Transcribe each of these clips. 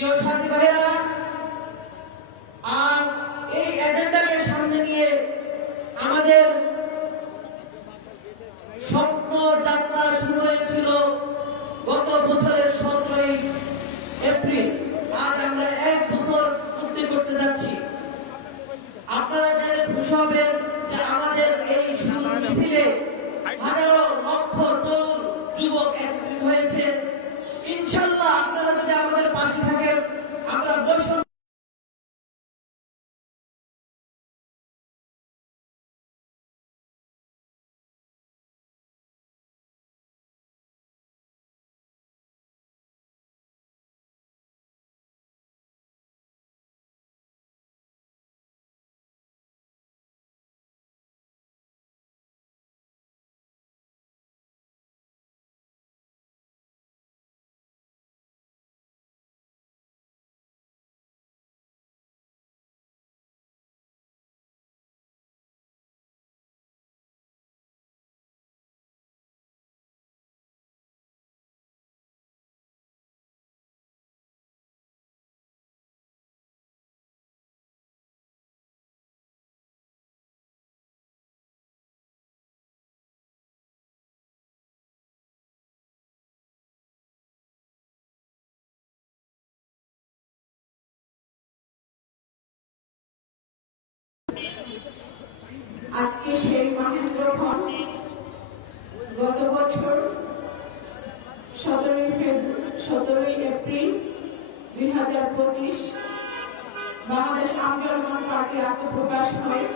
প্রিয় সাথী ভাইয়েরা, আর এই এজেন্ডাকে সামনে নিয়ে আমাদের স্বপ্ন যাত্রা শুরু হয়েছিল গত বছরের 17ই এপ্রিল। আজ আমরা 1 বছর পূর্তি করতে যাচ্ছি। আপনারা জেনে খুশি হবেন যে আমাদের এই মিছিলে হাজারো লক্ষ তরুণ যুবক একত্রিত হয়েছে। ইনশাল্লাহ আপনারা যদি আমাদের পাশে থাকেন, আমরা বৈষম্য আজকে সেই মহেন্দ্রক্ষণ গত বছর 17ই এপ্রিল 2025 বাংলাদেশ আম জনগণ পার্টির আত্মপ্রকাশ হয়।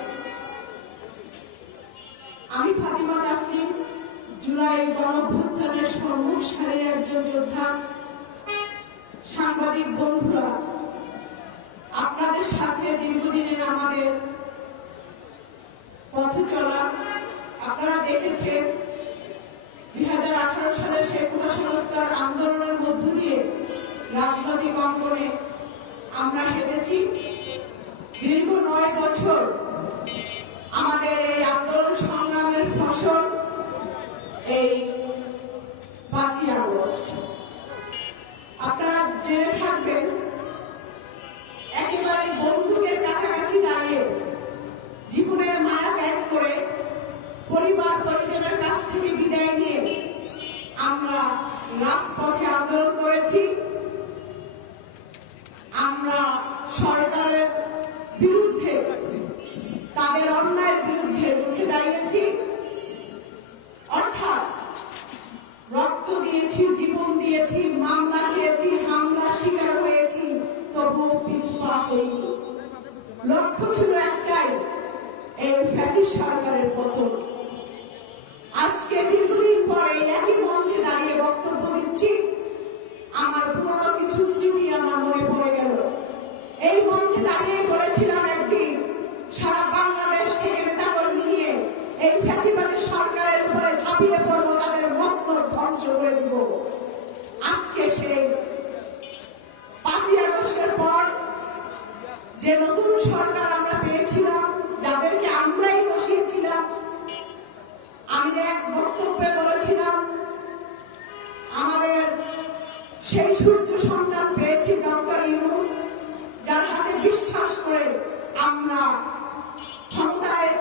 আমি ফাতিমা তাসলিম, জুলাই গণঅভ্যুত্থানের সম্মুখ সারির একজন যোদ্ধা। সাংবাদিক বন্ধুরা, আপনাদের সাথে দীর্ঘদিনের আমাদের পথ চলা। আপনারা দেখেছেন 2018 সালে সেই কোটা সংস্কার আন্দোলনের মধ্য দিয়ে রাজনৈতিক অঙ্গনে আমরা হেঁটেছি। দীর্ঘ 9 বছর আমাদের এই আন্দোলন সংগ্রামের ফসল এই 5ই আগস্ট। আপনারা জেনে থাকবেন, একেবারে বন্দুকের কাছাকাছি দাঁড়িয়ে জীবনের মায়া ত্যাগ করে পরিবার পরিজনের কাছ থেকে বিদায় নিয়ে আমরা রাজপথে আন্দোলন করেছি। আমরা সরকারের বিরুদ্ধে, তাদের অন্যায়ের বিরুদ্ধে রুখে দাঁড়িয়েছি। অর্থাৎ রক্ত দিয়েছি, জীবন দিয়েছি, মামলা খেয়েছি, হামলা শিকার হয়েছি, তবুও পিছপা হইনি। লক্ষ্য ছিল একটাই, এই ফ্যাসিস্ট সরকারের পতন। আজকে দীর্ঘদিন পরে একই মঞ্চে দাঁড়িয়ে বক্তব্য দিচ্ছি। আমার পুরনো কিছু স্মৃতি আমার মনে পড়ে গেল। এই মঞ্চে দাঁড়িয়ে বলেছিলাম একদিন সারা বাংলাদেশ থেকে নেতাকর্মী নিয়ে এই ফ্যাসিবাদী সরকারের উপরে ঝাঁপিয়ে পড়বো, তাদের মসনদ ধ্বংস করে দিব। আজকে সেই 5ই আগস্টের পর যে নতুন সরকার আমরা পেয়েছিলাম, যাদেরকে আমরাই বসিয়েছিলাম, আমি এক বক্তব্যে বলেছিলাম আমাদের সেই সূর্য সন্তান পেয়েছি ডক্টর ইউনূস, যার হাতে বিশ্বাস করে আমরা ক্ষমতায়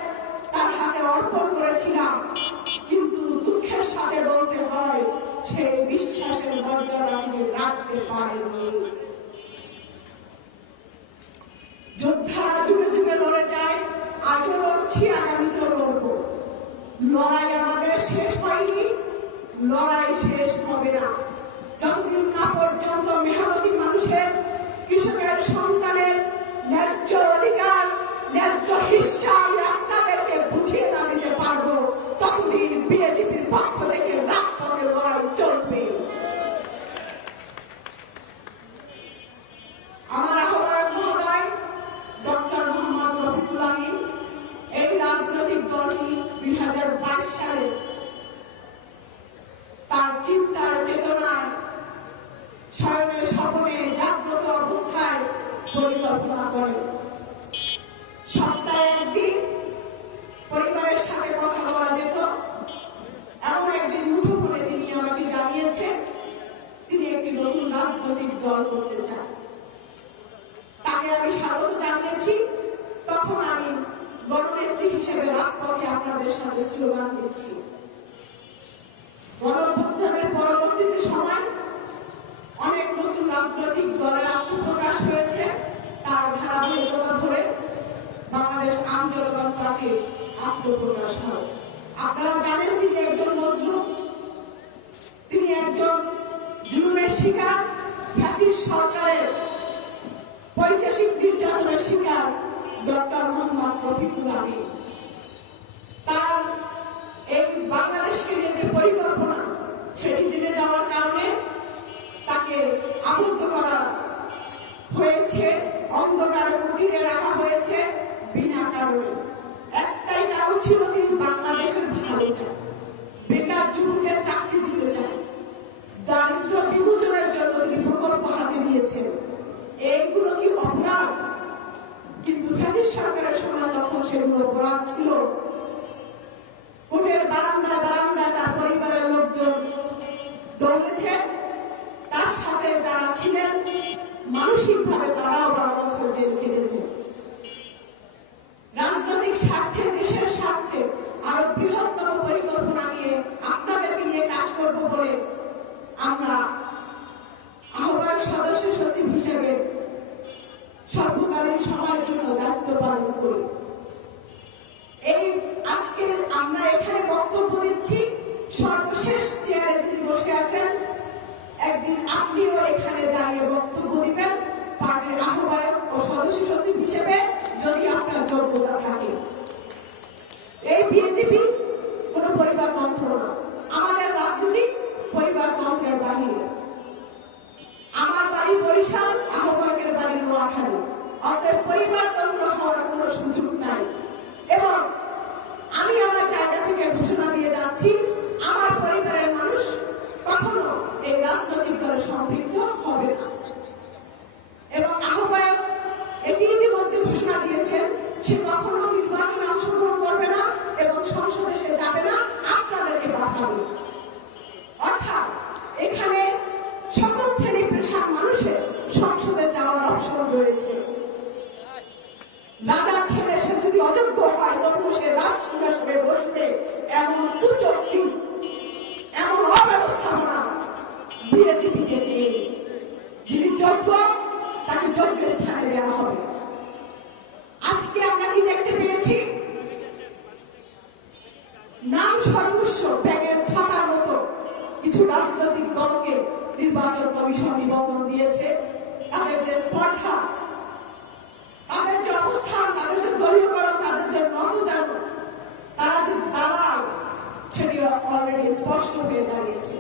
তার হাতে অর্পণ করেছিলাম। কিন্তু দুঃখের সাথে বলতে হয়, সেই বিশ্বাসের মর্যাদা তিনি রাখতে পারেননি। যোদ্ধারা যুগে যুগে লড়ে যায়, আজও লড়ছি, আগামীতেও লড়ব। লড়াই আমাদের শেষ হয়নি, লড়াই শেষ হবে না যতদিন না পর্যন্ত মেহনতি মানুষের, কৃষকের সন্তানের ন্যায্য অধিকার, ন্যায্য হিস্সা আমি আপনাদেরকে বুঝিয়ে না দিতে পারবো, ততদিন বিএনপির পক্ষ থেকে রাজপথে লড়াই চলবে। আমার আহ্বায়ক মহোদয় ডক্টর মোহাম্মদ রফিকুল আমিন এই রাজনৈতিক দলটি 2022 সালে তার চিন্তার চেতনায় স্বয়ংের স্বপনে জাগ্রত অবস্থায় পরিকল্পনা করে। সপ্তাহে একদিন পরিবারের সাথে কথা বলা যেত, এমন একদিন মুঠোফোনে তিনি আমাকে জানিয়েছেন তিনি একটি নতুন রাজনৈতিক দল করতে চান। আগে আমি স্বাগত জানিয়েছি, তখন আমি গণনেত্রী হিসেবে রাজপথে আপনাদের সাথে স্লোগান দিচ্ছি। গণঅভ্যুত্থানের পরবর্তী সময় অনেক নতুন রাজনৈতিক দলের আত্মপ্রকাশ হয়েছে। তার ধারাবাহিকতা ধরে বাংলাদেশ আম জনগণ পার্টির আত্মপ্রকাশ হয়। আপনারা জানেন তিনি একজন মজলুম, তিনি একজন জুলুমের শিকার, ফ্যাসিস্ট সরকারের পৈশাচিক নির্যাতনের শিকার ডক্টর মোহাম্মদ রফিকুল আমিন। তার এই বাংলাদেশকে নিয়ে যে পরিকল্পনা, সেটি জেনে যাওয়ার কারণে তাকে আবদ্ধ করা হয়েছে, অন্ধকারে কুটিরে রাখা হয়েছে বিনা কারণে। একটাই কারণ ছিল, তিনি বাংলাদেশের ভালো চান, বেকার যুবকের চাকরি দিতে চান, দারিদ্র বিমোচনের জন্য তিনি প্রকল্প হাতে নিয়েছেন। এইগুলো কি অপরাধ? কিন্তু ফ্যাসিস্ট সরকারের সময় তখন সেগুলো অপরাধ ছিল। কোর্টের বারান্দায় বারান্দায় তার পরিবারের লোকজন দৌড়েছে, তার সাথে যারা ছিলেন মানসিকভাবে তারাও 12 বছর জেল খেটেছে। রাজনৈতিক স্বার্থে, দেশের স্বার্থে আরো বৃহত্তর পরিকল্পনা নিয়ে আপনাদেরকে নিয়ে কাজ করব বলে আমরা আহ্বায়ক সদস্য সচিব হিসেবে সর্বকালীন সময়ের জন্য দায়িত্ব পালন করি। এই আজকে আমরা এখানে বক্তব্য দিচ্ছি, সর্বশেষ চেয়ারে যিনি বসে আছেন, একদিন আপনিও এখানে দাঁড়িয়ে বক্তব্য দিবেন পার্টির আহ্বায়ক ও সদস্য সচিব হিসেবে, যদি আপনার যোগ্যতা থাকে। এই বিএনপি কোন পরিবারতন্ত্র না, আমাদের রাজনীতি পরিবারতন্ত্রের বাহিরে। আমার বাড়ি বরিশাল, আহ্বায়কের বাড়ি নোয়াখালী, অতএব পরিবারতন্ত্র হওয়ার কোন সুযোগ নাই। এবং আমি আমার জায়গা থেকে ঘোষণা দিয়ে যাচ্ছি, আমার পরিবারের মানুষ কখনো এই রাজনৈতিক দলে সম্পৃক্ত হবে না। এবং আহ্বায়ক এটি ইতিমধ্যে ঘোষণা দিয়েছেন, সে কখনো নির্বাচনে অংশগ্রহণ করবে না এবং সংসদে সে যাবে না, আপনাদেরকে পাঠাবে। অর্থাৎ এখানে সকল শ্রেণী পেশার মানুষের সংসদে যাওয়ার অপশন রয়েছে। রাজার ছেলে সে যদি অযোগ্য হয়, তখন সে রাজসিংহাসনে বসবে, এমন কুচক্রী, এমন অব্যবস্থাপনা বিএনপিতে নেই। যিনি যোগ্য তাকে যোগ্য স্থানে দেওয়া হবে। আজকে আমরা কি দেখতে পেয়েছি? নাম সর্বস্ব ব্যাগের ছাতার মতো কিছু রাজনৈতিক দলকে নির্বাচন কমিশন নিবন্ধন দিয়েছে। তাদের যে স্পর্ধা, তাদের যে অবস্থান, তাদের যে দলীয়করণ, তাদের যে নতজান, তারা যে দালাল, সেটি অলরেডি স্পষ্ট হয়ে দাঁড়িয়েছে।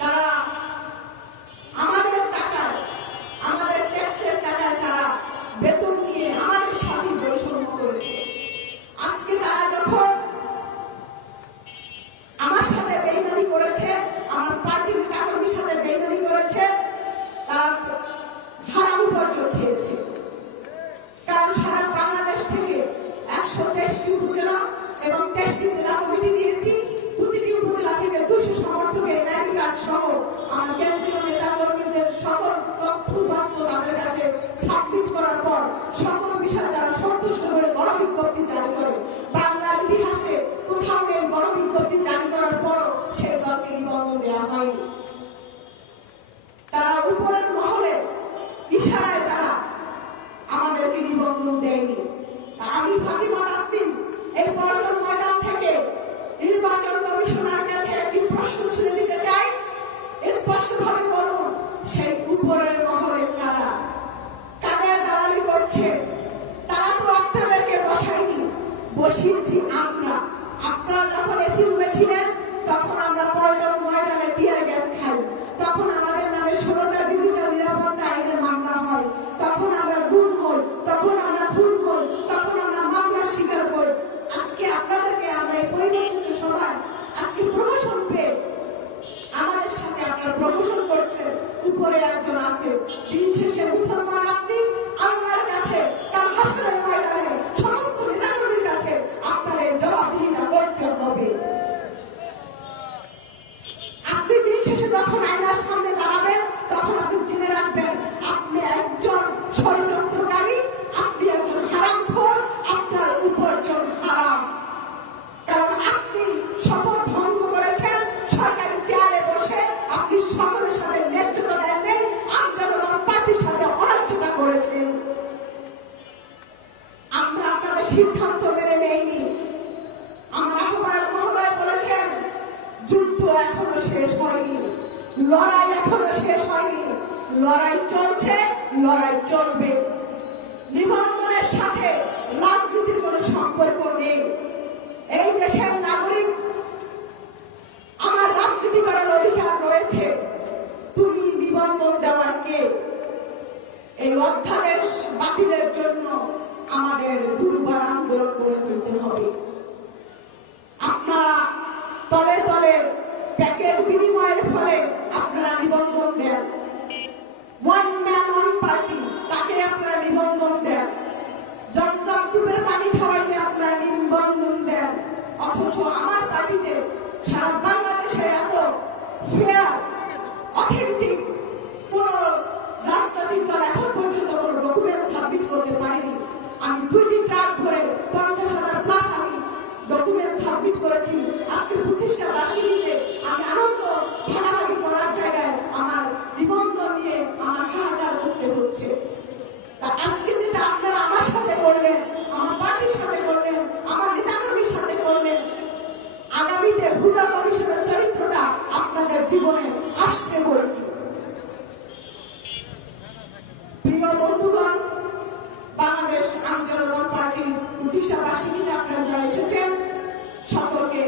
তারা আমাদের টাকায়, আমাদের ট্যাক্সের টাকায় তারা বেতন নিয়ে আমাদের সাথে বৈষম্য করেছে। আজকে তারা যখন আমার সাথে বেইমানি করেছে, আমার পার্টির নেতাকর্মীর সাথে বেইমানি করেছে, তারা হারাম উপার্জন খেয়েছে। কারণ সারা বাংলাদেশ থেকে 123টি উপজেলা এবং 23টি জেলা কমিটি দিয়েছি। প্রতিটি উপজেলা থেকে 200 সমর্থকের আইডি কার্ড সহ আমার কেন্দ্রীয় নেতাকর্মীদের সকল তথ্য তাদের কাছে সাবমিট করার পর সকল বিষয়ে তারা সন্তুষ্ট হয়ে গণবিজ্ঞপ্তি জারি করে। বাংলার ইতিহাসে কোথাও এই গণবিজ্ঞপ্তি জারি করার পর সেই দলকে নিবন্ধন দেওয়া হয়নি। তারা উপরের মহলে ইশারায় তারা আমাদেরকে নিবন্ধন দেয়নি। আমি ফাতিমা নাসরিন এই পল্টন ময়দান থেকে নির্বাচন কমিশনার কাছে একটি প্রশ্ন ছুড়ে দিতে চাই, স্পষ্টভাবে বলুন, সেই উপরের মহলে কারা, কাদের দালালি করছে? তারা তো আপনাদেরকে বসায়নি, বসিয়েছি আমরা। আপনারা যখন এসি রুমে ছিলেন, তখন আমরা পল্টন ময়দানে টিয়ার গ্যাস খাই, তখন আমাদের নামে 16টা ডিজিটাল নিরাপত্তা আইনের মামলা হয়, তখন আমরা গুম হই, তখন আমরা খুন হই, তখন আমরা মামলা স্বীকার করি। আজকে আপনাদেরকে আমরা এই পরিবর্তিত সভায় আজকে প্রমোশন পেয়ে আমাদের সাথে আপনারা প্রমোশন করছেন। উপরে একজন আছে, দিন শেষে মুসলমান আপনি, আমার কাছে তার হাসরের ময়দানে সমস্ত নেতাকর্মীর কাছে আপনার এই জবাবদিহিতা করতে হবে। আপনি দিন শেষে যখন আয়নার সামনে দাঁড়াবেন, তখন আপনি জেনে রাখবেন আপনি একজন লড়াই চলছে, লড়াই চলবে। নিবন্ধনের সাথে রাজনীতির কোনো সম্পর্ক নেই। এই দেশের নাগরিক, আমার রাজনীতি করার অধিকার রয়েছে। তুমি নিবন্ধন দেওয়ার কে? এই অধ্যাদেশ বাতিলের জন্য আমাদের দুর্বার আন্দোলন গড়ে তুলতে হবে। আপনারা তলে তলে প্যাকেট বিনিময়ের ফলে আপনারা নিবন্ধন দেন, ওয়ান ম্যান ওয়ান পার্টি, তাকে আপনারা নিবন্ধন দেন, জমজমকুপের পানি খাওয়াইতে আপনারা নিবন্ধন দেন। অথচ আমার পার্টিতে সারা বাংলাদেশে এত ফেয়ার অথেন্টিক কোন রাজনৈতিক দল এখন পর্যন্ত কোন ডকুমেন্ট সাবমিট করতে পারেনি। আমি 2 ট্রাক ধরে 50,000 প্লাস আমি ডকুমেন্ট সাবমিট করেছি। আজকে প্রতিষ্ঠা বার্ষিকীতে আমি আনন্দ ভাগাভাগি করার জায়গায় আমার নিবন্ধন নিয়ে আমার হাহাকার করতে হচ্ছে। তা আজকে যেটা আপনারা আমার সাথে করলেন, আমার পার্টির সাথে করলেন, আমার নেতাকর্মীর সাথে করলেন, আগামীতে হুদা কমিশনের চরিত্রটা আপনাদের জীবনে আসতে বলবে। প্রিয় বন্ধুগণ, বাংলাদেশ আন্দোলন পার্টির প্রতিষ্ঠা বার্ষিকীতে আপনারা যারা এসেছেন, সকলকে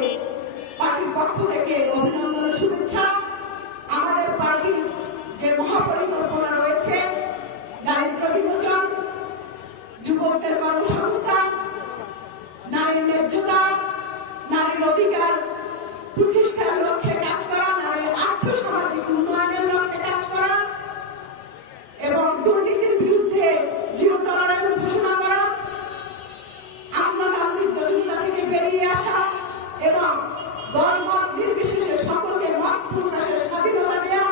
পার্টির পক্ষ থেকে অভিনন্দন ও শুভেচ্ছা। আমাদের পার্টির যে মহাপরিকল্পনা রয়েছে, দারিদ্র বিমোচন, যুবকদের কর্মসংস্থান, নারীর ন্যায্যতা, নারীর অধিকার প্রতিষ্ঠার লক্ষ্যে কাজ করা, নারীর আর্থসামাজিক উন্নয়নের লক্ষ্যে কাজ করা এবং দুর্নীতির বিরুদ্ধে জিরো টলারেন্স ঘোষণা করা, আমলাতান্ত্রিক জটিলতা থেকে বেরিয়ে আসা এবং দলমত নির্বিশেষে সকলকে মত প্রকাশের স্বাধীনতা দেওয়া,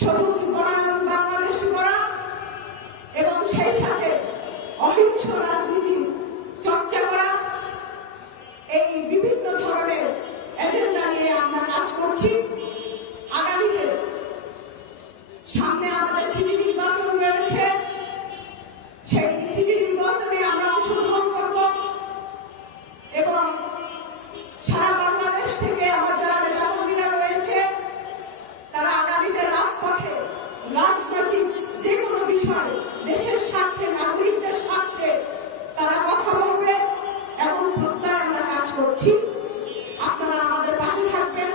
সবুজ পরায়ণ বাংলাদেশ করা এবং সেই সাথে অহিংস রাজনীতি চর্চা করা, এই বিভিন্ন ধরনের এজেন্ডা নিয়ে আমরা কাজ করছি। আগামীতে সামনে আমাদের সিটি নির্বাচন রয়েছে, সেই সিটি নির্বাচনে আমরা অংশগ্রহণ করব এবং সারা বাংলাদেশ থেকে আমার যারা নেতাকর্মীরা রয়েছে তারা আগামীতে রাজপথে রাজনৈতিক যে কোনো বিষয় দেশের স্বার্থে, নাগরিকদের স্বার্থে তারা কথা বলবে এমন প্রত্যয় আমরা কাজ করছি। আপনারা আমাদের পাশে থাকবেন।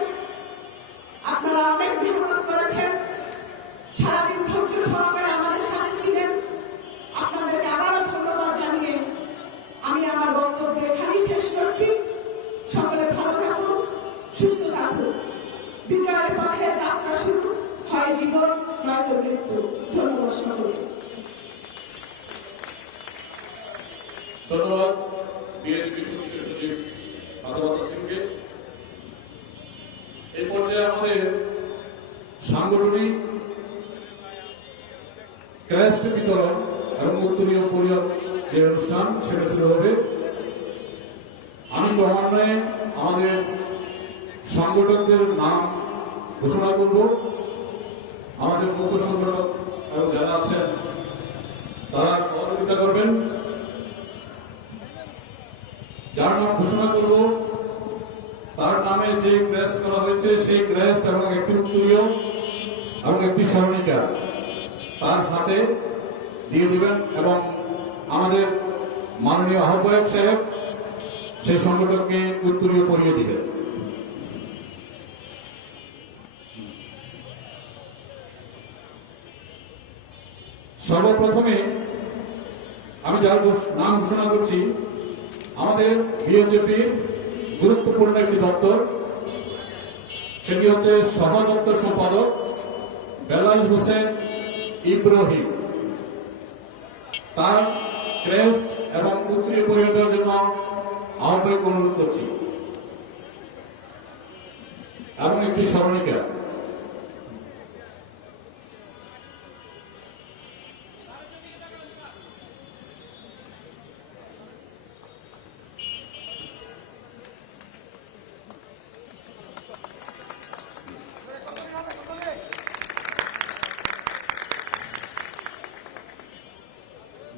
আপনারা অনেক মেহনত করেছেন, সারাদিন ধৈর্য সহকারে আমাদের সাথে ছিলেন। আপনাদেরকে আবারও ধন্যবাদ জানিয়ে আমি আমার বক্তব্য এখানেই শেষ করছি। সকলে ভালো থাকুন, সুস্থ থাকুন। বিজয়ের পথে যাত্রা শুরু, হয় জীবন নয়তো মৃত্যু। ধন্যবাদ সকলকে। ধন্যবাদ বিএনপি সদস্য সচিব মাধবতা সিংকে। এই পর্যায়ে আমাদের সাংগঠনিক ক্রেস্ট বিতরণ এবং উত্তরীয় পরিবার যে অনুষ্ঠান সেটা শুরু হবে। আমি ক্রমান্বয়ে আমাদের সংগঠকদের নাম ঘোষণা করব। আমাদের মুখ্য সংগঠক এবং যারা আছেন তারা সহযোগিতা করবেন। যার নাম ঘোষণা করব তার নামে যে ক্রেস্ট করা হয়েছে সেই ক্রেস্ট এবং একটি উত্তরীয় এবং একটি স্মরণিকা তার হাতে দিয়ে দিবেন এবং আমাদের মাননীয় আহ্বায়ক সাহেব সেই সংগঠনকে উত্তরীয় পরিয়ে দিবেন। সর্বপ্রথমে আমি যার নাম ঘোষণা করছি, আমাদের বিএনপির গুরুত্বপূর্ণ একটি দপ্তর, সেটি হচ্ছে সহ দপ্তর সম্পাদক বেলাল হোসেন ইব্রাহিম। তার ক্রেস্ট এবং উত্তরীয় পরিয়ে দেওয়ার জন্য আহ্বায়ক অনুরোধ করছি এবং একটি স্মরণিকা।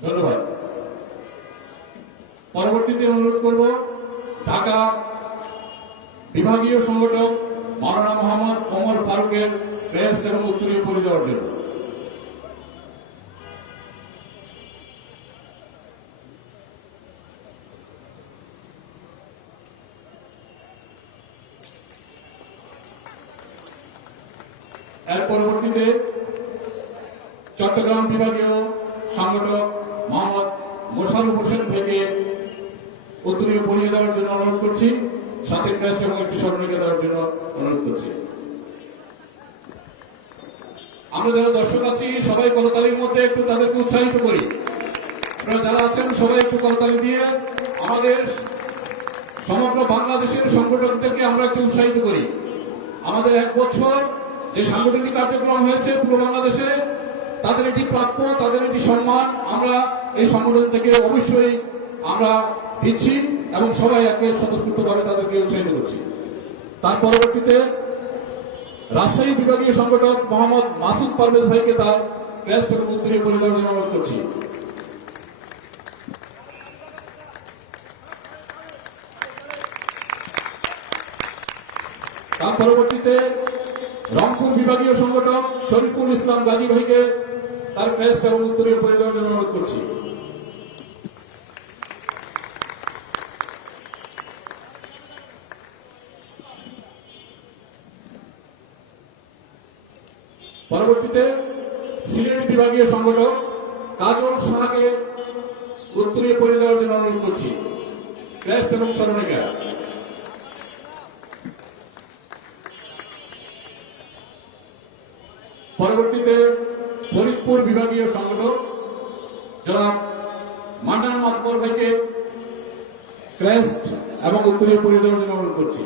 ধন্যবাদ। পরবর্তীতে অনুরোধ করব ঢাকা বিভাগীয় সংগঠক মাওলানা মোহাম্মদ ওমর ফারুকের ক্রেস্ট এবং উত্তরীয় পরিয়ে দেওয়ার জন্য। এর পরবর্তীতে চট্টগ্রাম বিভাগীয় সংগঠক মোহাম্মদ মোশাররফ হোসেন থেকে উত্তরীয় পরিয়ে দেওয়ার জন্য অনুরোধ করছি, সাথে ক্রেস্ট এবং একটি স্মরণিকা দেওয়ার জন্য অনুরোধ করছি। আমরা যারা দর্শক আছি সবাই করতালির মধ্যে একটু তাদেরকে উৎসাহিত করি। আপনারা যারা আছেন সবাই একটু করতালি দিয়ে আমাদের সমগ্র বাংলাদেশের সংগঠকদেরকে আমরা একটু উৎসাহিত করি। আমাদের 1 বছর যে সাংগঠনিক কার্যক্রম হয়েছে পুরো বাংলাদেশে, তাদের এটি প্রাপ্য, তাদের এটি সম্মান। আমরা এই সংগঠন থেকে অবশ্যই আমরা দিচ্ছি এবং সবাই একে স্বতঃস্ফূর্তভাবে তাদেরকে উৎসাহিত করছি। তার পরবর্তীতে রাজশাহী বিভাগীয় সংগঠক মোহাম্মদ মাসুদ পারভেজ ভাইকে তার ক্রেস্ট এবং উত্তরীয় পরিয়ে দেওয়ার জন্য অনুরোধ করছি। তার পরবর্তীতে রংপুর বিভাগীয় সংগঠক শরীফুল ইসলাম গাজী ভাইকে তার ক্রেস্ট এবং উত্তরীয় পরিয়ে দেওয়ার জন্য অনুরোধ করছি। পরবর্তীতে সিলেট বিভাগীয় সংগঠক কাজল সাহাকে উত্তরীয় পরিয়ে দেওয়ার জন্য অনুরোধ করছি, ক্রেস্ট এবং স্মরণিকা। পরবর্তীতে ফরিদপুর বিভাগীয় সংগঠক জনাব মান্নান মাতবর ভাইকে ক্রেস্ট এবং উত্তরীয় পরিয়ে দেওয়ার জন্য অনুরোধ করছি।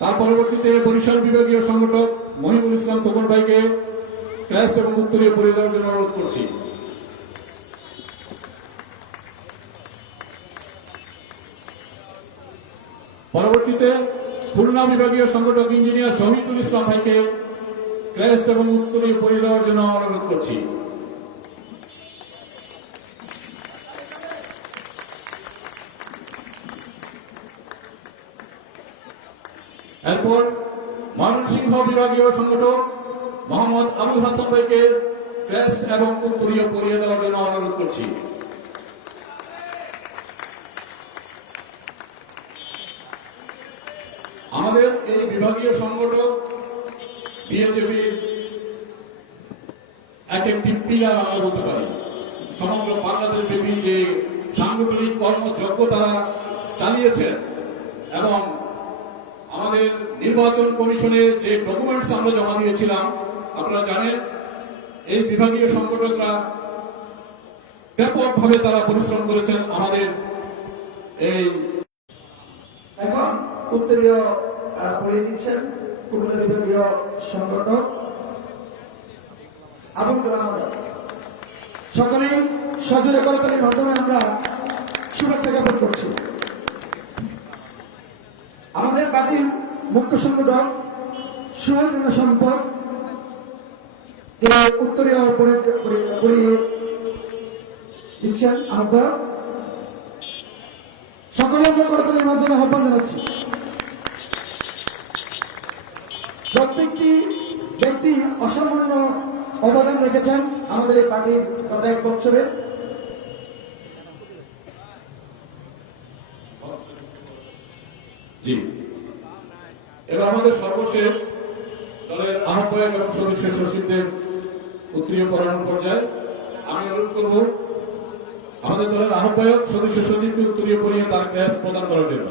তার পরবর্তীতে বরিশাল বিভাগীয় সংগঠক মহিবুল ইসলাম তপন ভাইকে ক্রেস্ট এবং উত্তরীয় পরিয়ে দেওয়ার জন্য অনুরোধ করছি। পরবর্তীতে খুলনা বিভাগীয় সংগঠক ইঞ্জিনিয়ার শহীদুল ইসলাম ভাইকে ক্রেস্ট এবং উত্তরীয় পরিয়ে দেওয়ার জন্য অনুরোধ করছি। এরপর ময়মনসিংহ বিভাগীয় সংগঠক মোহাম্মদ আবুল হাসান ভাইকে ক্রেস্ট এবং উত্তরীয় পরিয়ে দেওয়ার জন্য অনুরোধ করছি। আমাদের এই বিভাগীয় সংগঠক বিএজেপির একটি পিলার আমরা বলতে পারি। সমগ্র বাংলাদেশ ব্যাপী যে সাংগঠনিক কর্মযজ্ঞ তারা চালিয়েছেন এবং আমাদের নির্বাচন কমিশনে যে ডকুমেন্টস আমরা জমা দিয়েছিলাম, আপনারা জানেন এই বিভাগীয় সংগঠকরা ব্যাপকভাবে তারা পরিশ্রম করেছেন আমাদের এই। এখন উত্তরীয় পড়িয়ে দিচ্ছেন কুমিল্লা বিভাগীয় সংগঠক আবুল কালাম আজাদ। সকলেই সজোরে করতালির মাধ্যমে আমরা শুভেচ্ছা জ্ঞাপন করছি। আমাদের পার্টির মুখ্য সংগঠক সোহেল রানা সম্পদ উত্তরীয় পড়িয়ে দিচ্ছেন আহ্বায়ক। সকলে আমরা করতালির মাধ্যমে আহ্বান জানাচ্ছি। প্রত্যেকটি ব্যক্তি অসামান্য অবদান রেখেছেন আমাদের এই পার্টির গত 1 বছরে। জি, এবার আমাদের সর্বশেষ দলের আহ্বায়ক এবং সদস্য সচিবদের উত্তরীয় পড়ানোর পর্যায়ে আমি অনুরোধ করব আমাদের দলের আহ্বায়ক সদস্য সচিবকে উত্তরীয় পড়িয়ে তার ক্রেস্ট প্রদান করার জন্য।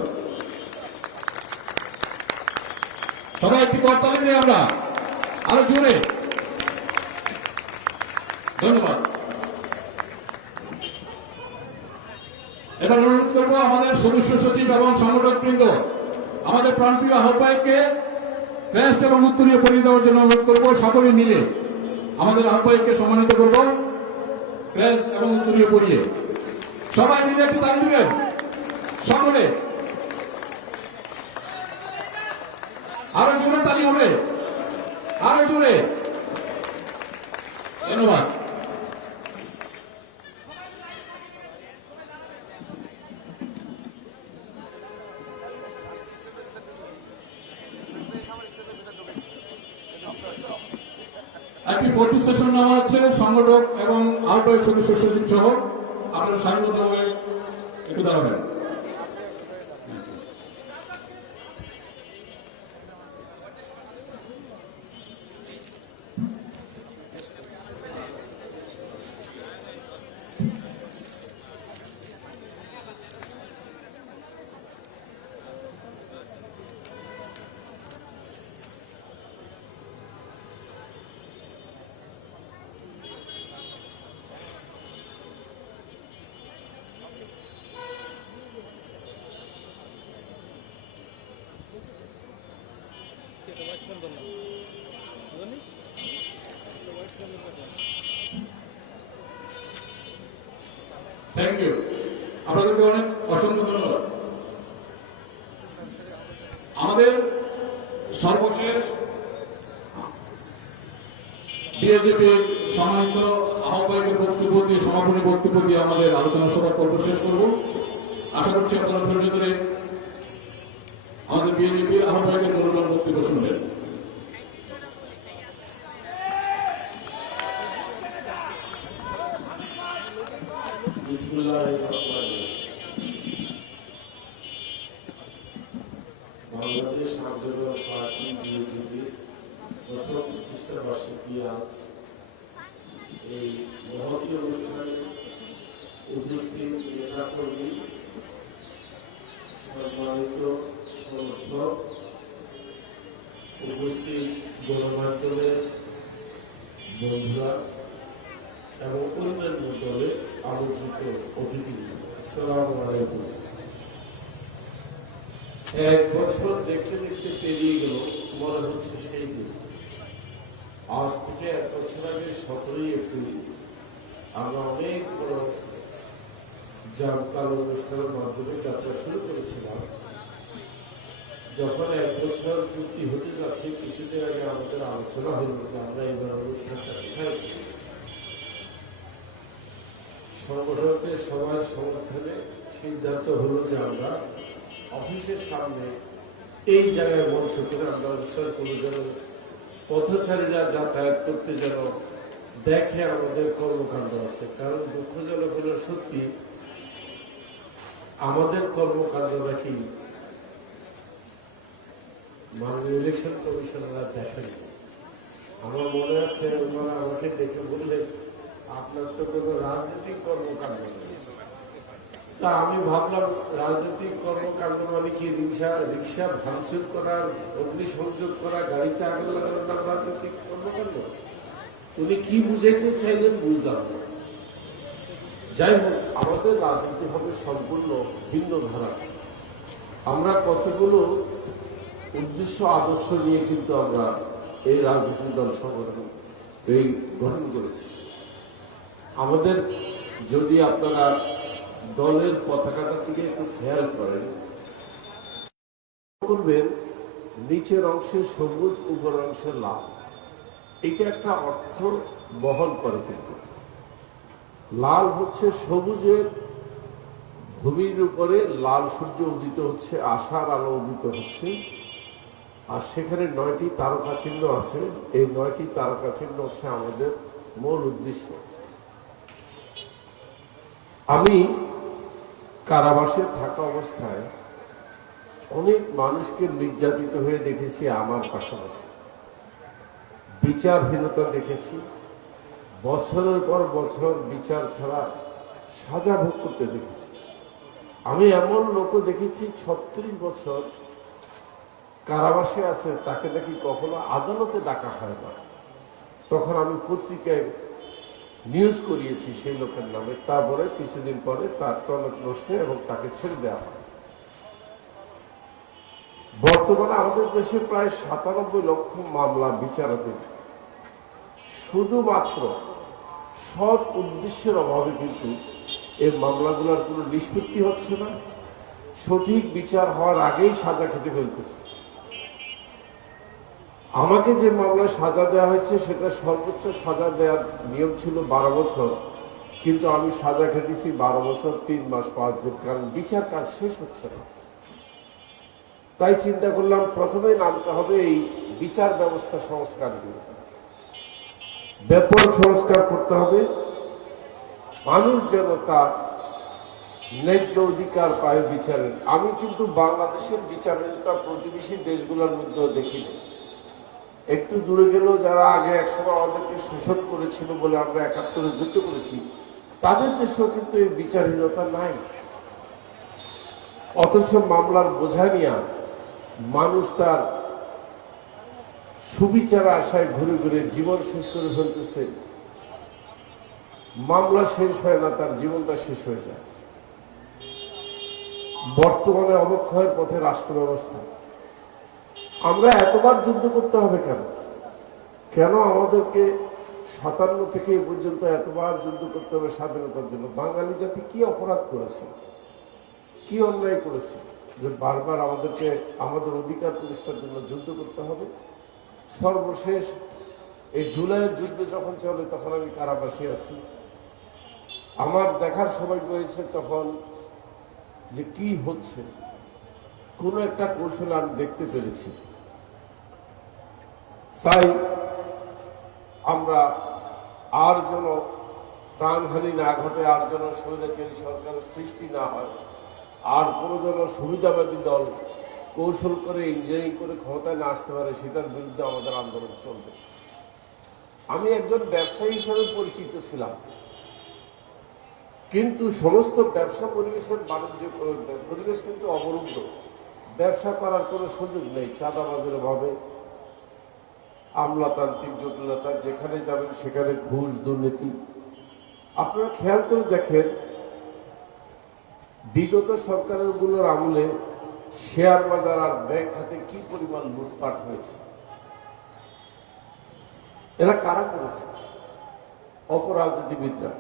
সবাই একটি করতালি নিয়ে আমরা আরো জোরে। ধন্যবাদ। এবার অনুরোধ করবো আমাদের সদস্য সচিব এবং সংগঠক বৃন্দ আমাদের প্রাণপ্রিয় আহ্বায়ককে ক্রেস্ট এবং উত্তরীয় পরিয়ে দেওয়ার জন্য অনুরোধ করবো। সকলে মিলে আমাদের আহ্বায়ককে সম্মানিত করব ক্রেস্ট এবং উত্তরীয় পরিয়ে। সবাই মিলে একটু তালি দিবেন সকলে। আরো জোরে তালি হবে, আরো জোরে। ধন্যবাদ। একটি ফটো সেশন নেওয়া হচ্ছে সংগঠক এবং আহ্বায়ক সদস্য সচিব সহ। আপনারা সারিবদ্ধভাবে একটু দাঁড়াবেন। থ্যাংক ইউ, আপনাদেরকে অনেক অসংখ্য ধন্যবাদ। আমাদের সর্বশেষ বিএজেপির সম্মানিত আহ্বায়কের বক্তব্য দিয়ে, সমাপনী বক্তব্য দিয়ে আমাদের আলোচনা সভা পর্ব শেষ করব। আশা করছি আপনারা ধৈর্য ধরে আমাদের বিএজেপির আহ্বায়কের মূল্যবান বক্তব্য শুনবেন। বাংলাদেশ আন্দোলন পার্টি বিএজেপির প্রথম প্রতিষ্ঠা বার্ষিকী আজ এই মহতী অনুষ্ঠানে উপস্থিত নেতাকর্মী, সম্মানিত সমর্থক, উপস্থিত গণমাধ্যমের বন্ধুরা এবং অন্যান্য দলে আলোচিত অতিথিবৃন্দ, আসসালামু আলাইকুম। এক বছর দেখতে দেখতে পেরিয়ে গেল, মনে হচ্ছে সেই দিন। আজ থেকে 1 বছর আগে 17ই এপ্রিল আমরা অনেক বড় জামকাল অনুষ্ঠানের মাধ্যমে যাত্রা শুরু করেছিলাম। যখন 1 বছর পূর্তি হতে যাচ্ছে, কিছুদিন আগে আমাদের আলোচনা হল যে আমরা এবার অনুষ্ঠানটা কোথায় করব। সংগঠকের সবার সমর্থনে সিদ্ধান্ত হলো যে আমরা অফিসের সামনে এই জায়গায় মঞ্চ করে আমরা অনুষ্ঠান করব, যেন পথচারীরা যাতায়াত করতে যেন দেখে আমাদের কর্মকাণ্ড আছে। কারণ দুঃখজনক হলো সত্যি আমাদের কর্মকাণ্ড নাকি মাননীয় ইলেকশন কমিশনাররা দেখেনি। আমার মনে আছে ওনারা আমাকে দেখে বললেন, আপনার তো কোনো রাজনৈতিক কর্মকাণ্ড নেই। তা আমি ভাবলাম রাজনৈতিক কর্মকাণ্ড মানে কি রিক্সা ভাঙচুর করা, অগ্নিসংযোগ করা, গাড়িতে আগুন লাগানোর নাম রাজনৈতিক কর্মকাণ্ড? উনি কি বুঝাইতে চাইলেন বুঝলাম না। যাই হোক, আমাদের রাজনীতি হবে সম্পূর্ণ ভিন্ন ধারা। আমরা কতগুলো উদ্দেশ্য আদর্শ নিয়ে কিন্তু আমরা এই রাজনৈতিক দল সংগঠন এই গঠন করেছি। আমাদের যদি আপনারা দলের পতাকাটার দিকে একটু খেয়াল করেন, করবেন নিচের অংশে সবুজ, উপর অংশে লাল। এটা একটা অর্থ বহন করে। কিন্তু লাল হচ্ছে সবুজের ভূমির উপরে লাল সূর্য উদিত হচ্ছে, আশার আলো উদিত হচ্ছে, আর সেখানে 9টি তারকা চিহ্ন আছে। এই 9টি তারকা চিহ্ন হচ্ছে আমাদের মূল উদ্দেশ্য। আমি কারাবাসে থাকা অবস্থায় অনেক মানুষকে নির্যাতিত হয়ে দেখেছি, আমার পাশাপাশি বিচারহীনতা দেখেছি, বছরের পর বছর বিচার ছাড়া সাজা ভোগ করতে দেখেছি। আমি এমন লোকও দেখেছি 36 বছর কারাবাসে আছে, তাকে নাকি কখনো আদালতে ডাকা হয় না। তখন আমি পত্রিকায় নিউজ করিয়েছি সেই লোকের নামে। তারপরে কিছুদিন পরে তার তলব নড়ছে এবং তাকে ছেড়ে দেওয়া হয়। বর্তমানে আমাদের দেশে প্রায় 97 লক্ষ মামলা বিচারাধীন। শুধুমাত্র সৎ উদ্দেশ্যের অভাবে কিন্তু এই মামলাগুলোর কোনো নিষ্পত্তি হচ্ছে না। সঠিক বিচার হওয়ার আগেই সাজা খেতে ফেলতেছে। আমাকে যে মামলায় সাজা দেওয়া হয়েছে সেটা সর্বোচ্চ সাজা দেওয়ার নিয়ম ছিল 12 বছর, কিন্তু আমি সাজা খেটেছি 12 বছর 3 মাস 5 দিন, কারণ বিচার কাজ শেষ হচ্ছে না। তাই চিন্তা করলাম প্রথমেই নামতে হবে এই বিচার ব্যবস্থা সংস্কার দিয়ে। ব্যাপক সংস্কার করতে হবে, মানুষ যেন তার ন্যায্য অধিকার পায় বিচারের। আমি কিন্তু বাংলাদেশের বিচারেরটা প্রতিবেশী দেশগুলোর মধ্যেও দেখিনি। একটু দূরে গেলেও যারা আগে একসময় আমাদেরকে শোষণ করেছিল বলে আমরা ৭১ যুদ্ধ করেছি, তাদের দেশেও কিন্তু এই বিচারহীনতা নাই। অথচ মামলার বোঝা নিয়ে মানুষ তার সুবিচার আশায় ঘুরে ঘুরে জীবন শেষ করে ফেলতেছে। মামলা শেষ হয় না, তার জীবনটা শেষ হয়ে যায়। বর্তমানে অবক্ষয়ের পথে রাষ্ট্র ব্যবস্থা। আমরা এতবার যুদ্ধ করতে হবে কেন? কেন আমাদেরকে ৫৭ থেকে এ পর্যন্ত এতবার যুদ্ধ করতে হবে স্বাধীনতার জন্য? বাঙালি জাতি কি অপরাধ করেছে, কি অন্যায় করেছে যে বারবার আমাদেরকে আমাদের অধিকার প্রতিষ্ঠার জন্য যুদ্ধ করতে হবে? সর্বশেষ এই জুলাইয়ের যুদ্ধ যখন চলে তখন আমি কারাবাসে আছি। আমার দেখার সৌভাগ্য হয়েছে তখন যে কি হচ্ছে, কোন একটা কৌশল আমি দেখতে পেরেছি। তাই আমরা আর যেন প্রাণহানি না ঘটে, আর যেন স্বৈরাচারী সরকারের সৃষ্টি না হয়, আর কোনো যেন সুবিধাবাদী দল কৌশল করে ইঞ্জিনিয়ারিং করে ক্ষমতায় না আসতে পারে, সেটার বিরুদ্ধে আমাদের আন্দোলন চলবে। আমি একজন ব্যবসায়ী হিসেবে পরিচিত ছিলাম, কিন্তু সমস্ত ব্যবসা পরিবেশের বাণিজ্য পরিবেশ কিন্তু অবরুদ্ধ। ব্যবসা করার কোনো সুযোগ নেই। চাঁদাবাজের ভাবে, আমলাতান্ত্রিক জটিলতা, যেখানে যাবেন সেখানে ঘুষ, দুর্নীতি। আপনারা খেয়াল করে দেখেন, বিগত সরকারগুলোর আমলে শেয়ার বাজার আর ব্যাংক খাতে কি পরিমাণ লুটপাট হয়েছে। এরা কারা করেছে? অপরাজনীতিবিদরা।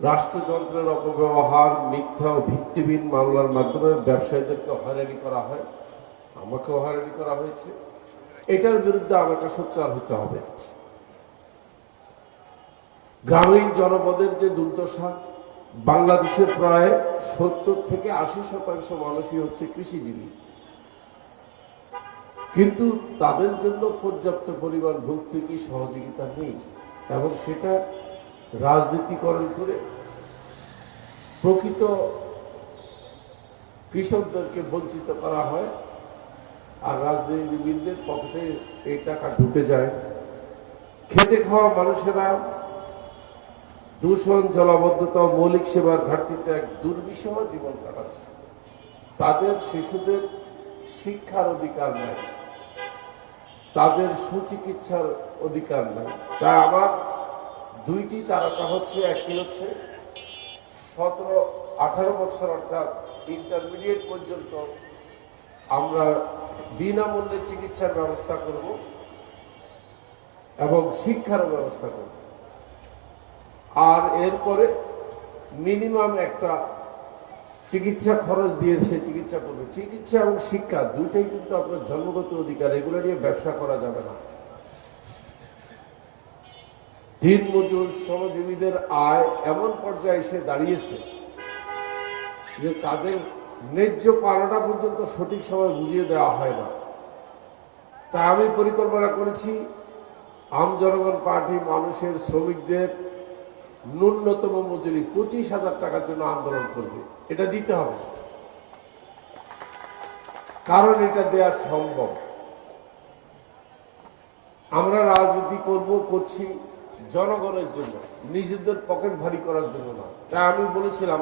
রাষ্ট্রযন্ত্রের অপব্যবহার, মিথ্যা ও ভিত্তিহীন মামলার মাধ্যমে ব্যবসায়ীদেরকে হয়রানি করা হয়, আমাকেও হয়রানি করা হয়েছে। এটার বিরুদ্ধে আমাকে সোচ্চার হতে হবে। গ্রামীণ জনপদের যে দুর্দশা, বাংলাদেশের প্রায় ৭০ থেকে ৮০% মানুষই হচ্ছে কৃষিজীবী, কিন্তু তাদের জন্য পর্যাপ্ত পরিমাণ ভর্তুকি সহযোগিতা নেই, এবং সেটা রাজনীতিকরণ করে প্রকৃত কৃষকদেরকে বঞ্চিত করা হয়, আর রাজনীতিবিদদের পকেটে এই টাকা ঢুকে যায়। খেটে খাওয়া মানুষেরা দূষণ, জলাবদ্ধতা, মৌলিক সেবার ঘাটতিতে এক দুর্বিষহ জীবন কাটাচ্ছে। তাদের শিশুদের শিক্ষার অধিকার নাই, তাদের সুচিকিৎসার অধিকার নাই। তাই আমার দুইটি তারকা হচ্ছে, একটি হচ্ছে ১৭-১৮ বছর অর্থাৎ ইন্টারমিডিয়েট পর্যন্ত আমরা বিনামূল্যে চিকিৎসার ব্যবস্থা করব এবং শিক্ষার ব্যবস্থা করব, আর এরপরে মিনিমাম একটা চিকিৎসা খরচ দিয়ে সে চিকিৎসা করবে। চিকিৎসা এবং শিক্ষা দুইটাই কিন্তু আপনার জন্মগত অধিকার, এগুলো নিয়ে ব্যবসা করা যাবে না। দিনমজুর শ্রমজীবীদের আয় এমন পর্যায়ে এসে দাঁড়িয়েছে যে তাদের ন্যায্য পাওনাটা পর্যন্ত সঠিক সময় বুঝিয়ে দেওয়া হয় না। তাই আমি পরিকল্পনা করেছি, আম জনগণ পার্টি মানুষের, শ্রমিকদের ন্যূনতম মজুরি ২৫,০০০ টাকার জন্য আন্দোলন করবে। এটা দিতে হবে, কারণ এটা দেওয়া সম্ভব। আমরা রাজনীতি করছি জনগণের জন্য, নিজেদের পকেট ভারী করার জন্য না। তাই আমি বলেছিলাম,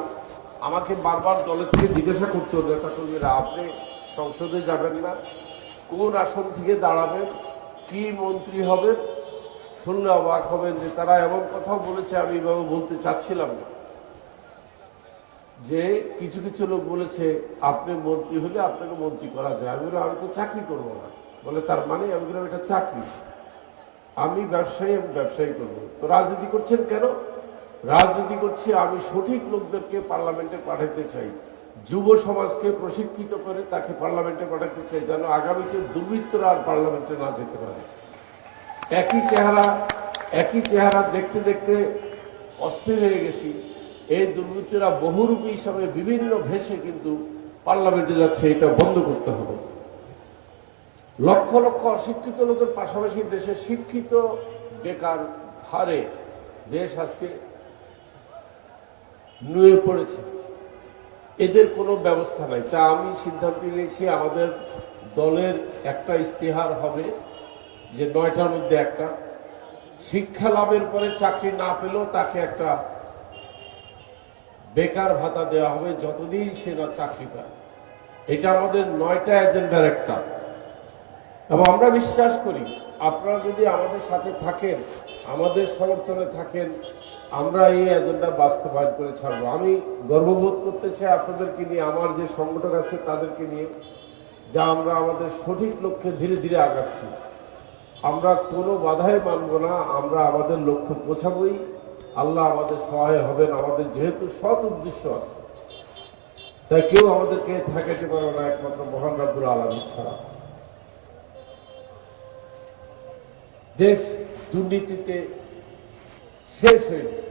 আমাকে বারবার দলের থেকে জিজ্ঞাসা করতে হবে নেতা কর্মীরা, আপনি সংসদে যাবেন না, কোন আসন থেকে দাঁড়াবেন, কি মন্ত্রী হবেন? শুনলে অবাক হবেন যে তারা এমন কথাও বলেছে, আমি এভাবে বলতে চাচ্ছিলাম না, যে কিছু কিছু লোক বলেছে আপনি মন্ত্রী হলে আপনাকে মন্ত্রী করা যায়। আমি বললাম, আমি তো চাকরি করবো না। বলে তার মানে? আমি বললাম, এটা চাকরি, আমি ব্যবসায়ী, আমি ব্যবসায়ী করবো। তো রাজনীতি করছেন কেন? রাজনীতি করছি আমি সঠিক লোকদেরকে পার্লামেন্টে পাঠাতে চাই, যুব সমাজকে প্রশিক্ষিত করে তাকে পার্লামেন্টে পাঠাতে চাই, যেন আগামীতে দুর্বৃত্তরা আর পার্লামেন্টে না যেতে পারে। একই চেহারা দেখতে দেখতে অস্থির হয়ে গেছি। এই দুর্বৃত্তরা বহুরূপী হিসাবে বিভিন্ন ভেষে কিন্তু পার্লামেন্টে যাচ্ছে, এটা বন্ধ করতে হবে। লক্ষ লক্ষ অশিক্ষিত লোকের পাশাপাশি দেশে শিক্ষিত বেকার হারে দেশ আজকে নুয়ে পড়েছে, এদের কোনো ব্যবস্থা নাই। তা আমি সিদ্ধান্ত নিয়েছি আমাদের দলের একটা ইস্তেহার হবে যে 9টার মধ্যে একটা, শিক্ষা লাভের পরে চাকরি না পেলেও তাকে একটা বেকার ভাতা দেওয়া হবে যতদিন সে না চাকরি পায়। এটা আমাদের 9টা এজেন্ডার একটা। এবং আমরা বিশ্বাস করি আপনারা যদি আমাদের সাথে থাকেন, আমাদের সমর্থনে থাকেন, আমরা এই এজেন্ডা বাস্তবায়ন করে ছাড়বো। আমি গর্ববোধ করতে চাই আপনাদেরকে নিয়ে, আমার যে সংগঠন আছে তাদেরকে নিয়ে, যা আমরা আমাদের সঠিক লক্ষ্যে ধীরে ধীরে আগাচ্ছি। আমরা কোনো বাধাই মানব না, আমরা আমাদের লক্ষ্য পৌঁছাবই। আল্লাহ আমাদের সহায় হবেন। আমাদের যেহেতু সৎ উদ্দেশ্য আছে, তাই কেউ আমাদেরকে ঠেকাতে পারবে না একমাত্র মহান রব্বুল আলামিন ছাড়া। দেশ দুর্নীতিতে শেষ হয়ে গেছে,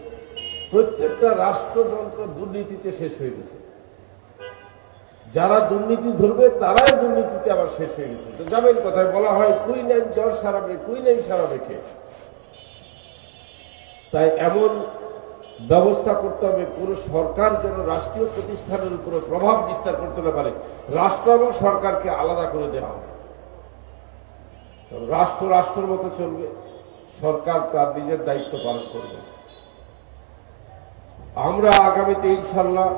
প্রত্যেকটা রাষ্ট্রযন্ত্র দুর্নীতিতে শেষ হয়ে গেছে। যারা দুর্নীতি ধরবে তারাই দুর্নীতিতে আবার শেষ হয়ে গেছে। তো যাবেন কথায় বলা হয় কুইন আইন জ্বর সারাবে, কুইন আইন সারাবে কে? তাই এমন ব্যবস্থা করতে হবে পুরো সরকার যেন রাষ্ট্রীয় প্রতিষ্ঠানের উপরে প্রভাব বিস্তার করতে না পারে। রাষ্ট্র এবং সরকারকে আলাদা করে দেওয়া হবে। রাষ্ট্র রাষ্ট্রের মতো চলবে, সরকার তার নিজের দায়িত্ব পালন করবে। আমরা আগামীতে ইনশাল্লাহ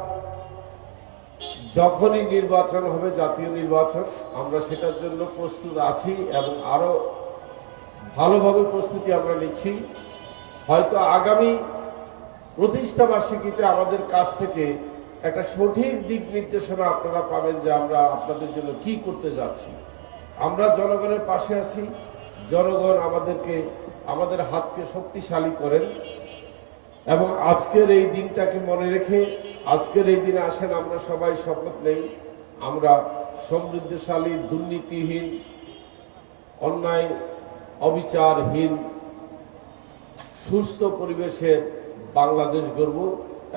যখনই নির্বাচন হবে, জাতীয় নির্বাচন, আমরা সেটার জন্য প্রস্তুত আছি এবং আরো ভালোভাবে প্রস্তুতি আমরা নিচ্ছি। হয়তো আগামী প্রতিষ্ঠা বার্ষিকীতে আমাদের কাছ থেকে একটা সঠিক দিক নির্দেশনা আপনারা পাবেন যে আমরা আপনাদের জন্য কি করতে যাচ্ছি। আমরা জনগণের পাশে আছি, জনগণ আমাদেরকে, আমাদের হাতকে শক্তিশালী করেন। এবং আজকের এই দিনটাকে মনে রেখে আজকের এই দিনে আসেন আমরা সবাই শপথ নেই, আমরা সমৃদ্ধশালী, দুর্নীতিহীন, অন্যায় অবিচারহীন, সুস্থ পরিবেশের বাংলাদেশ গড়ব।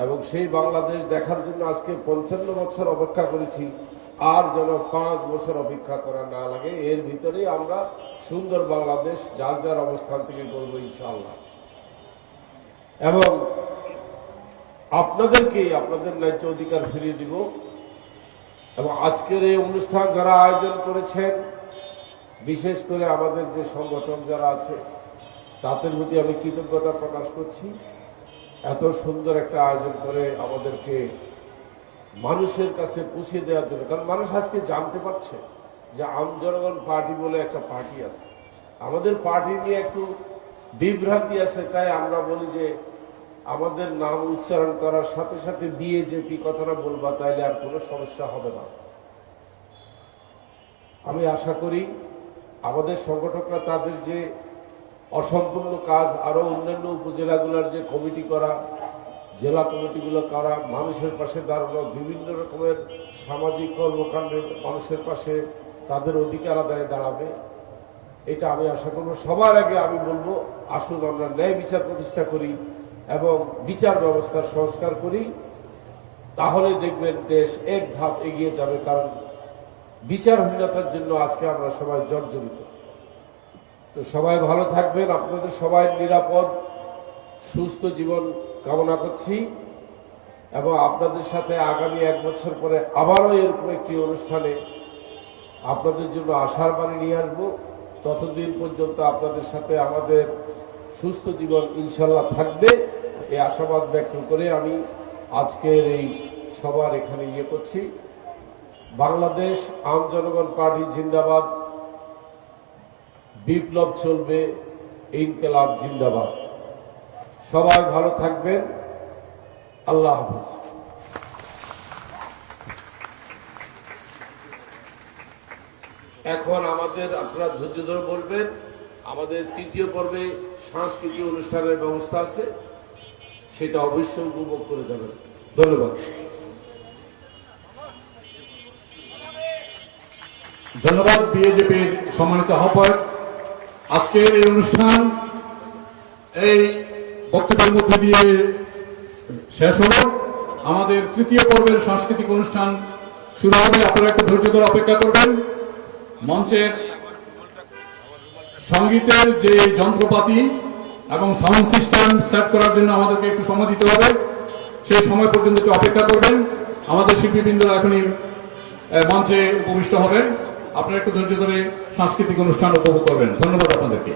এবং সেই বাংলাদেশ দেখার জন্য আজকে 55 বছর অপেক্ষা করেছি, আর যেন 5 বছর অপেক্ষা করা না লাগে। এর ভিতরেই আমরা সুন্দর বাংলাদেশ যার যার অবস্থান থেকে করব ইনশাআল্লাহ। এবং আপনাদেরকে আপনাদের ন্যায্য অধিকার ফিরিয়ে দিব। এবং আজকের এই অনুষ্ঠান যারা আয়োজন করেছেন, বিশেষ করে আমাদের যে সংগঠন যারা আছে তাদের প্রতি আমি কৃতজ্ঞতা প্রকাশ করছি। এত সুন্দর একটা আয়োজন করে আমাদেরকে মানুষের কাছে পৌঁছে দেওয়ার জন্য। কারণ মানুষ আজকে জানতে পারছে যে আম জনগণ পার্টি বলে একটা পার্টি আছে। আমাদের পার্টি নিয়ে একটু বিভ্রান্তি আছে, তাই আমরা বলি যে আমাদের নাম উচ্চারণ করার সাথে সাথে বিএজেপি কথাটা বলবা, তাইলে আর কোনো সমস্যা হবে না। আমি আশা করি আমাদের সংগঠকরা তাদের যে অসম্পূর্ণ কাজ, আরো অন্যান্য উপজেলাগুলোর যে কমিটি করা, জেলা কমিটিগুলো করা, মানুষের পাশে দাঁড়ানো, বিভিন্ন রকমের সামাজিক কর্মকাণ্ডে মানুষের পাশে তাদের অধিকার আদায়ে দাঁড়াবে, এটা আমি আশা করব। সবার আগে আমি বলবো, আসুন আমরা ন্যায় বিচার প্রতিষ্ঠা করি এবং বিচার ব্যবস্থার সংস্কার করি, তাহলে দেখবেন দেশ এক ধাপ এগিয়ে যাবে। কারণ বিচারহীনতার জন্য আজকে আমরা সবাই জর্জরিত। তো সবাই ভালো থাকবেন, আপনাদের সবাই নিরাপদ সুস্থ জীবন কামনা করছি। এবং আপনাদের সাথে আগামী 1 বছর পরে আবারও এরকম একটি অনুষ্ঠানে আপনাদের জন্য আশার বাণী নিয়ে আসবো। ততদিন পর্যন্ত আপনাদের সাথে আমাদের সুস্থ জীবন ইনশাল্লাহ থাকবে, এই আশাবাদ ব্যক্ত করে আমি আজকের এই সভার এখানে করছি। বাংলাদেশ আম জনগণ পার্টি জিন্দাবাদ, বিপ্লব চলবে, ইনকিলাব জিন্দাবাদ। সবাই ভালো থাকবেন, আল্লাহ হাফেজ। এখন আমাদের, আপনারা ধৈর্য ধরে বলবেন, আমাদের 3য় পর্বে সাংস্কৃতিক অনুষ্ঠানের ব্যবস্থা আছে, সেটা অবশ্যই উপভোগ করে যাবেন। ধন্যবাদ। ধন্যবাদ বিএজেপির সম্মানিত আহ্বায়ক। আজকের এই অনুষ্ঠান এই বক্তব্যের মধ্যে দিয়ে শেষ হল। আমাদের 3য় পর্বের সাংস্কৃতিক অনুষ্ঠান শুরু হবে, আপনারা একটু ধৈর্য ধরে অপেক্ষা করবেন। মঞ্চের সঙ্গীতের যে যন্ত্রপাতি এবং সাউন্ড সিস্টেম সেট করার জন্য আমাদেরকে একটু সময় দিতে হবে। সেই সময় পর্যন্ত একটু অপেক্ষা করবেন। আমাদের শিল্পীবৃন্দরা এখনই মঞ্চে উপবিষ্ট হবেন। আপনারা একটু ধৈর্য ধরে সাংস্কৃতিক অনুষ্ঠান উপভোগ করবেন। ধন্যবাদ আপনাদেরকে।